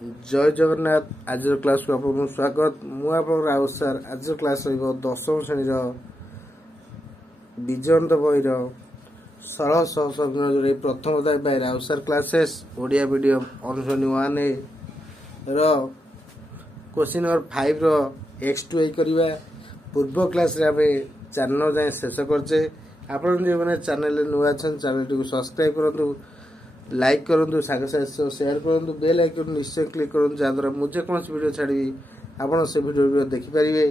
जय जगन्नाथ। आज क्लास को आपको स्वागत। मुझे राउ सार आज क्लास दशम श्रेणी विजयंत बही सरल सहस्र जोड़े प्रथम अध्याय by Rao sir classes Odia medium अनुसरणी 1A क्वेश्चन नंबर 5 x2 करवा पूर्व क्लास रे आमे 4 नंबर जाए शेष करछे। आपण जे माने चैनल नुआ छन चैनल को सब्सक्राइब करंतु, लाइक करंतु, साग साथ शेयर करंतु, बेल आइकन निश्चय क्लिक करंतु जहाद्वारा मुझे कौन वीडियो छाड़ी आपण से वीडियो देखिपारे।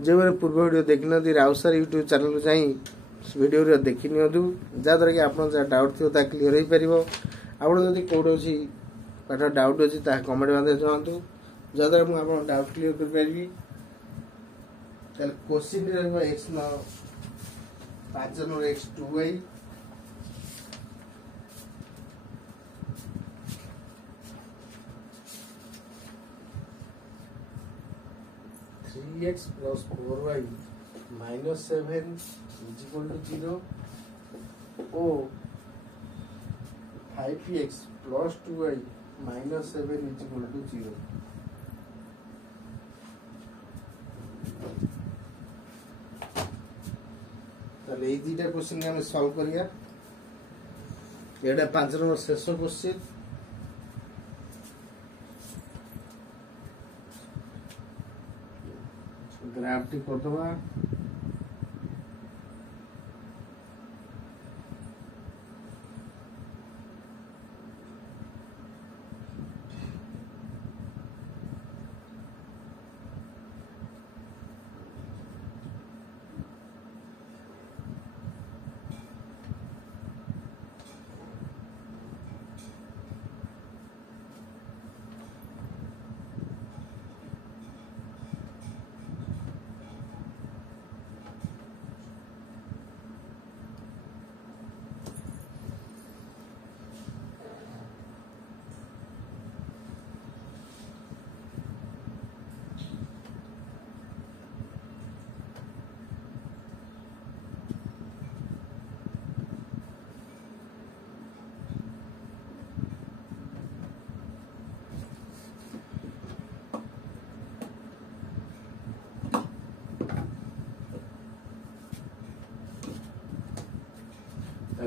जो मैंने पूर्व वीडियो देखी नथी राउसार यूट्यूब चैनल को जाई वीडियो देखी नियंतु जहाद्वारा कि आपन जा डाउट थियो ता क्लियर होई परिबो। आपण जदी कोडोसी पाठ डाउट अछि ता कमेंट माध्यम जणांतु जहाद्वारा मु आपन डाउट क्लियर कर परिबी। तल क्वेश्चन रे x न 5 जनवर x2y 3x plus 4y minus 7 is equal to 0 or 5x plus 2y minus 7 is equal to 0। ताले এই দুইটা কোশ্চেন আমি সলভ করিয়া। এটা 5 নম্বর শেষ কোশ্চেন। ग्राफ टी करदबा।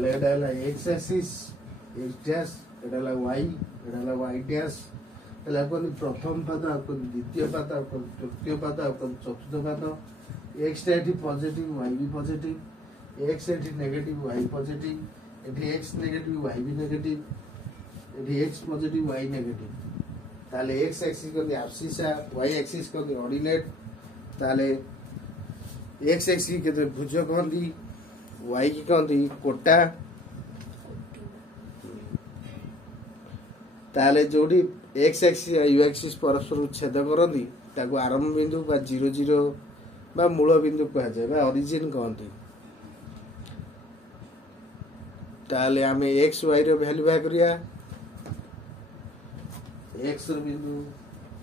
एटा एक्स एक्सिस एक्स डैश एटा वाई एटा वाई डैश एटा कोन प्रथम पद कोन द्वितीय पद कोन तृतीय पद कोन चतुर्थ पद। एक्स एठी पॉजिटिव वाई भी पॉजिटिव, एक्स एठी नेगेटिव वाई पॉजिटिव, एठी एक्स नेगेटिव वाई भी नेगेटिव, एठी एक्स पॉजिटिव वाई नेगेटिव। ताले एक्स एक्सिस कोन एब्सिसा वाई एक्सिस कोन ऑर्डिनेट। ताले एक्स एक्सिस के भुज कोन वाई की कहती कोटा। ताले जोड़ी एक्स एक्सिस यू एक्सिस परस्पर छेद करती ताको आरंभ बिंदु बा 0 बा मूल बिंदु कहा जाए बा ओरिजिन कहती। ताले आमे एक्स वाई रो वैल्यू बा करिया। एक्स रो बिंदु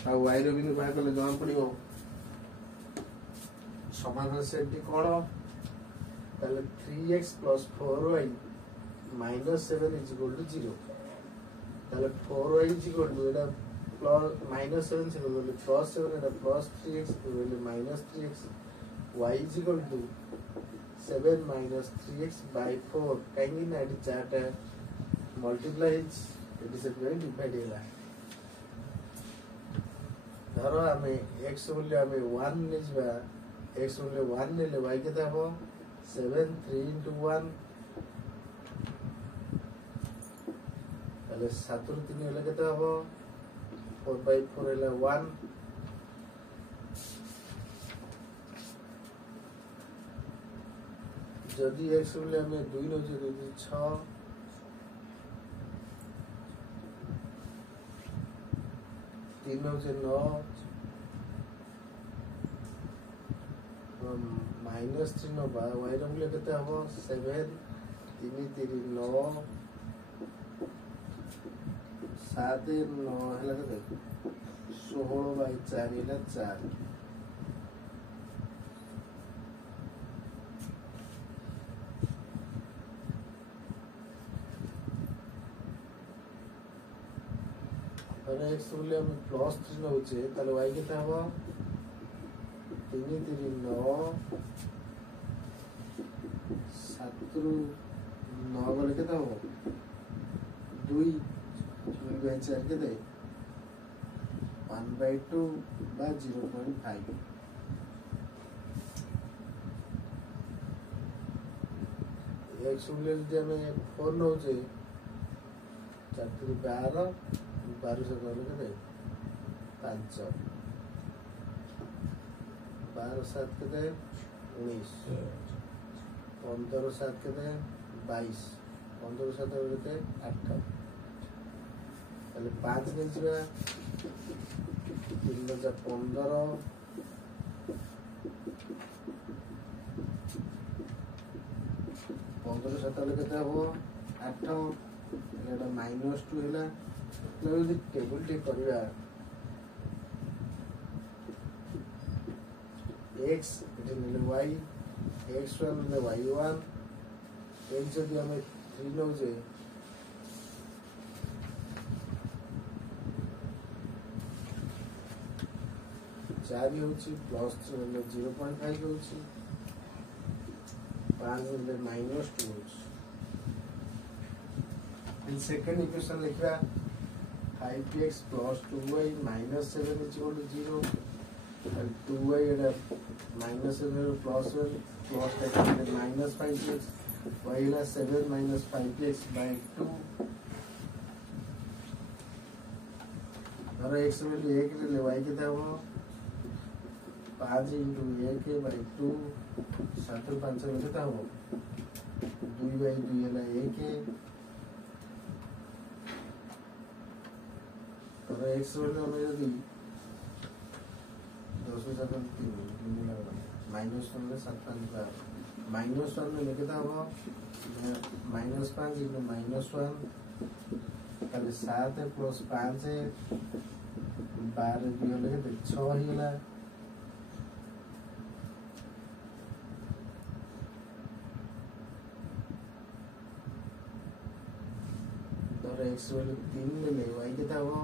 आ वाई रो बिंदु बा करले जमा पड़िबो समाधान सेटि कोन 3x plus 4y minus 7 is equal to 0। ताले 4y is equal to Etah plus minus 7 से बोले plus 7 एटा plus 3x बोले minus 3x y is equal to 7 minus 3x by 4 कहीं ना eighty chart multiply it is a divide होला। धरो हमें x मूल्य हमें 1 नेजबा x मूल्य 1 नेले y केता हो 7 3 into 1 ताले 7 ରୁ 3 हेले केते हबो 4 by 4 हेले 1। जदि x मूल्य हमें 2 नो जे 6 3 नो जे 9 माइनस 3 नो बा वाई रो मूल्य केते हबो 7 3 3 9 7 9 हला केते 16 बाय 4 हला 4। ଧର x ବୋଲି ଆମେ +3 ନଉଛେ ତାହେଲେ y କେତେ ହବ 3 3 9 7 ରୁ 9 ଗଲେ କେତେ ହବ 2 4 କେତେ 1/2 বা 0.5 x मूल्य यदि आम 4 नौचे 4 3 12 12 से गले के 5 12 7 के 19 15 7 के 22 15 7 के 8 ताले 5 नहीं छिबा 3 15 15 7 के हम 8 -2 है यदि टेबल टे करवा x y x1 y1 x जदि आम 3 नौचे 4 होची +3 0.5 होची 5 -2 होची सेकंड इक्वेशन लिखा 5x + 2y - 7 = 0 and 2y -7 + 1 + -5x y 7 - 5x by 2 धर x वैल्यू 1 ले y केते हो 5 × 1 by 2 7 ରୁ 5 ଗଲେ କେତେ ହବ 2/2 ହେଲା 1 तर x वैल्यू हम यदि 10 7 3 -1 7 5 -1 में लिखे था वो -5 × -1 ताले 7 + 5 12 भी होले 6 ही होला तर x वैल्यू 3 ले y के था वो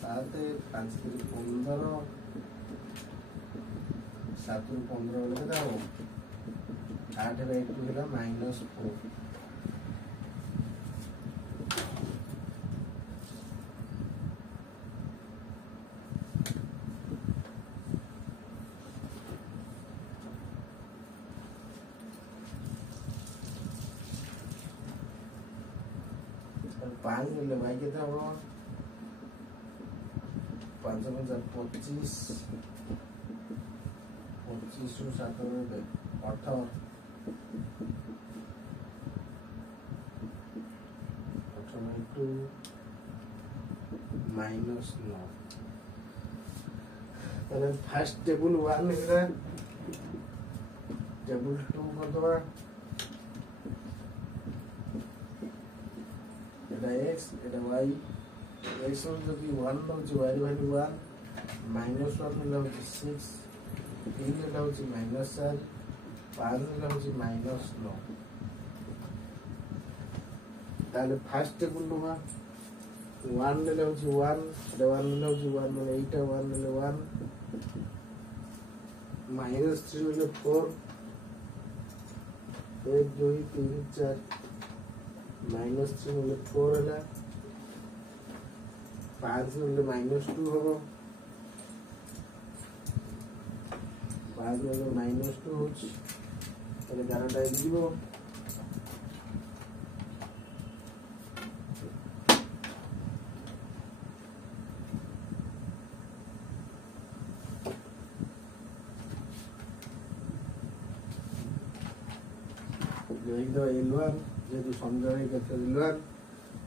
7 5 3 15 7 ରୁ 15 ଗଲେ କେତେ ହବ 8 / 2 ହେଲା -4 5 ले y केते हबो 5 × 25 25 ରୁ 7 ଗଲେ 18 18/2 -9 তাহলে ফার্স্ট টেবল 1 ହେଲା टेबल 2 कर दबा এটা x এটা y x হল যদি 1 হচ্ছে y এর ভ্যালু 1 -1 হলে হচ্ছে 6 3 হলে হচ্ছে -4 5 হলে হচ্ছে -9 তাহলে ফার্স্ট টেবল নেবা 1 নিলে হচ্ছে 1 এটা 1 নিলে হচ্ছে 1 মানে এইটা 1 নিলে 1 -3 নিলে 4 1 2 3 4 -3 নিলে 4 ହେଲା 5 নিলে -2 হবো 5 নিলে -2 হচ্ছে তাহলে 11টা দিব the L1 যেহেতু সমীকরণে ক্ষেত্রে L1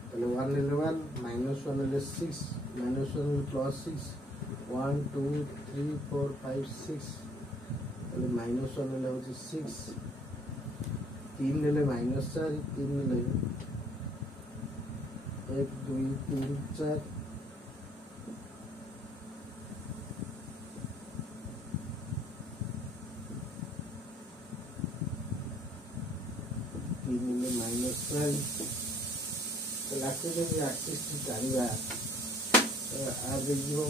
তাহলে 1 নিলে 1 -1 নিলে 6 -1 নিলে +6 1 2 3 4 5 6 তাহলে -1 নিলে হচ্ছে 6 3 নিলে -4 3 নিলে 1 2 3 4 -12 तो लास्ट में जो एक्सिस की चाहिए देखिए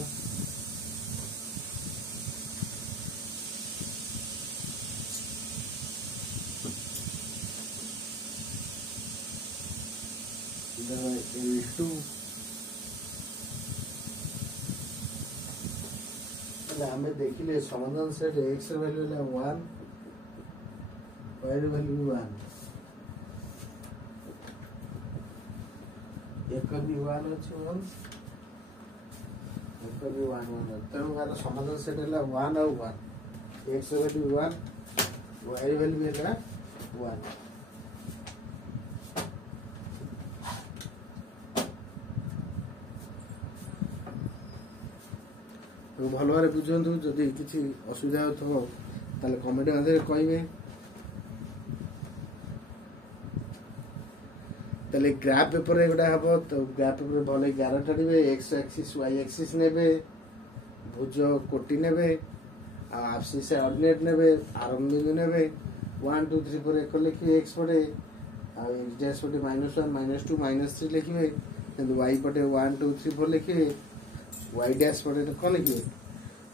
L2 आम देखिले समाधान set x value 1 y value 1 एक भी 1 अच्छे 1 एक भी 1 तेणु यार समाधान सेट है 1 और 1 एक्स वैल्यू 1 y वैल्यू है 1 तो भल भाव बुझु जदि किसी असुविधा हो कमेंट आधार कहे ताले ग्राफ पेपर एगुड़ा हम तो ग्राफ पेपर भल 11 टाड़े एक्स एक्सिस वाई एक्सिस ने भुज कोटी ने आप्सिस ऑर्डिनेट ने आरंभ बिंदु ने 1 2 3 4 एक लिखे एक्स पटे एक्स डैश पटे -1 -2 -3 लिखे वाई पटे 1 2 3 4 लिखे वाई डैश पटे कौन लिखे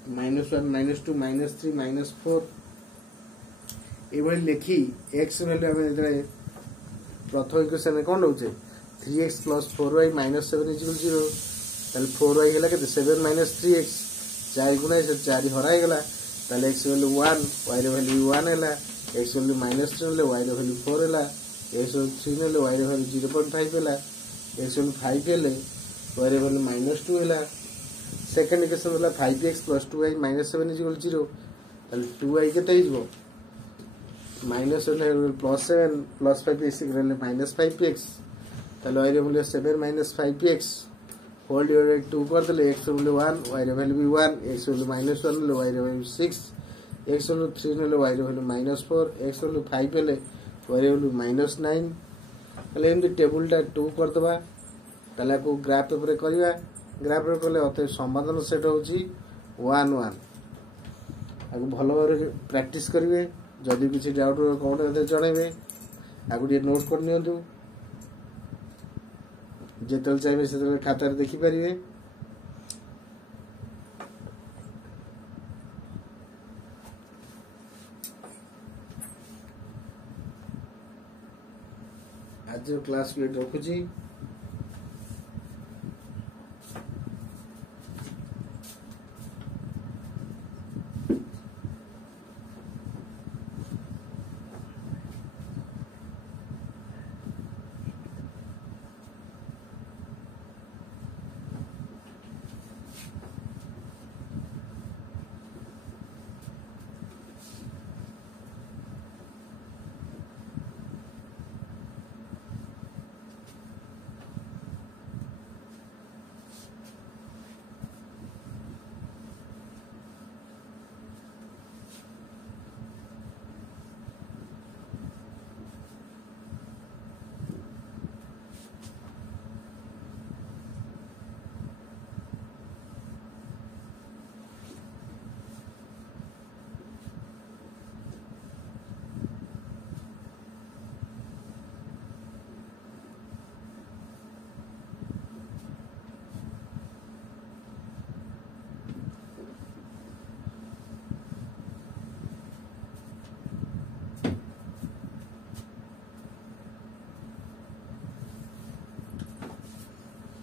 -1 -2 -3 -4 ये लिखी एक्स वैल्यू आम प्रथम इक्वेशन कौन रोचे 3x + 4y - 7 = 0 ताले 4y है 7 - 3x 4 गुणा 4 हराईगला ताले x वैल्यू 1 y वैल्यू 1 है x वैल्यू -3 ले y वैल्यू 4 है x वैल्यू 3 ले y वैल्यू 0.5 है x वैल्यू 5 है y वैल्यू -2 है सेकंड इक्वेशन वाला 5x + 2y - 7 = 0 ताले 2y केते हिजबो -7 +7 +5x -5x ताले y value 7 - 5x whole divided 2 कर देले x value 1 y value 1 x value -1 ले y वैल्यू 6 x वैल्यू 3 ले y वैल्यू -4 x वैल्यू 5 ले y वैल्यू -9 ताले एमती टेबुलटा 2 कर दबा ताले को ग्राफ पेपर करबा ग्राफ पेपर कले अते समाधान सेट होची 1 1 आगु भलो भाव प्रैक्टिस करिवे जदि किसी डाउट कमेंट जनइबे आगु नोट कर नियंतु जेतल चाहिए से खातार देखि परिवे आज क्लास रखुची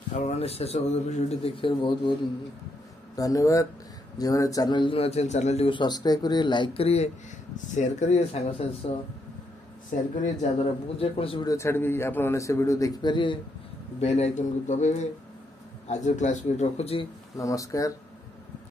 आपने शेष वीडियो देखिए बहुत बहुत धन्यवाद जो मैंने चैनल अच्छे चैनल को सब्सक्राइब करिए लाइक करिए शेयर करिए सांग शेयर करिए जहाँद्वारा मुझे जेकोसी वीडियो छाड़ी आपने से वीडियो देखिपारे बेल आइकन को दबाइबे आज क्लास रखुची नमस्कार।